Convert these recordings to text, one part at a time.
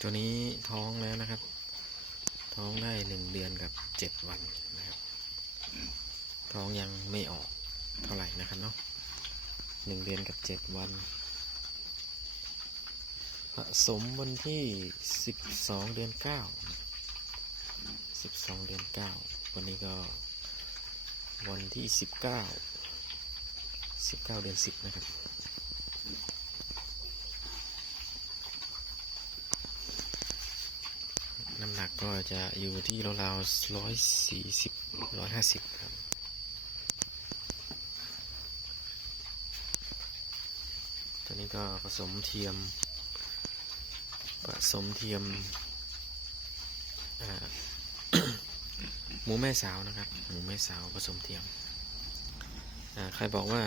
ตัวนี้ท้องแล้วนะครับ ท้องได้หนึ่งเดือนกับเจ็ดวันนะครับ ท้องยังไม่ออกเท่าไหร่นะครับเนาะหนึ่งเดือนกับเจ็ดวัน ผสมวันที่สิบสองเดือนเก้าสิบสองเดือนเก้าวันนี้ก็วันที่สิบเก้าสิบเก้าเดือนสิบนะครับ น้ำหนักก็จะอยู่ที่ราวๆร้อยสี่สิบร้อยห้าสิบครับตัวนี้ก็ผสมเทียม ผสมเทียมอ่าหมูแม่สาวนะครับ หมูแม่สาวผสมเทียมอ่าใครบอกว่า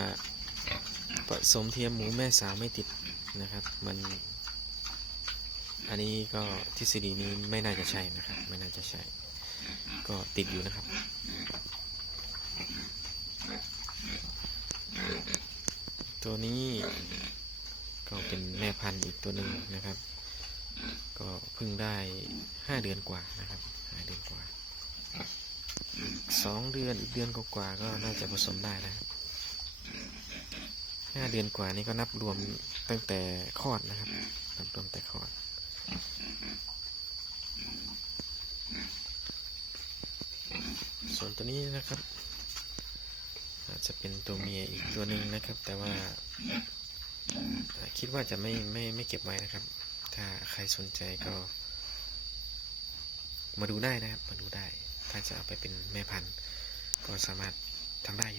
ผสมเทียมหมูแม่สาวไม่ติดนะครับ มัน อันนี้ก็ทฤษฎีนี้ไม่น่าจะใช่นะครับ ไม่น่าจะใช่ ก็ติดอยู่นะครับ ตัวนี้ก็เป็นแม่พันธุ์อีกตัวหนึ่งนะครับ ก็เพิ่งได้ห้าเดือนกว่านะครับห้าเดือนกว่าสองเดือนอีกเดือนกว่าก็น่าจะผสมได้นะครับห้าเดือนกว่านี่ก็นับรวมตั้งแต่คลอดนะครับนับรวมแต่คลอด ส่วนตัวนี้นะครับ อาจจะเป็นตัวเมียอีกตัวหนึ่งนะครับ แต่ว่าคิดว่าจะไม่ไม่ไม่เก็บไว้นะครับ ถ้าใครสนใจก็ มาดูได้นะครับ มาดูได้ ถ้าจะเอาไปเป็นแม่พันธุ์ ก็สามารถทำได้อยู่นะครับทำได้อยู่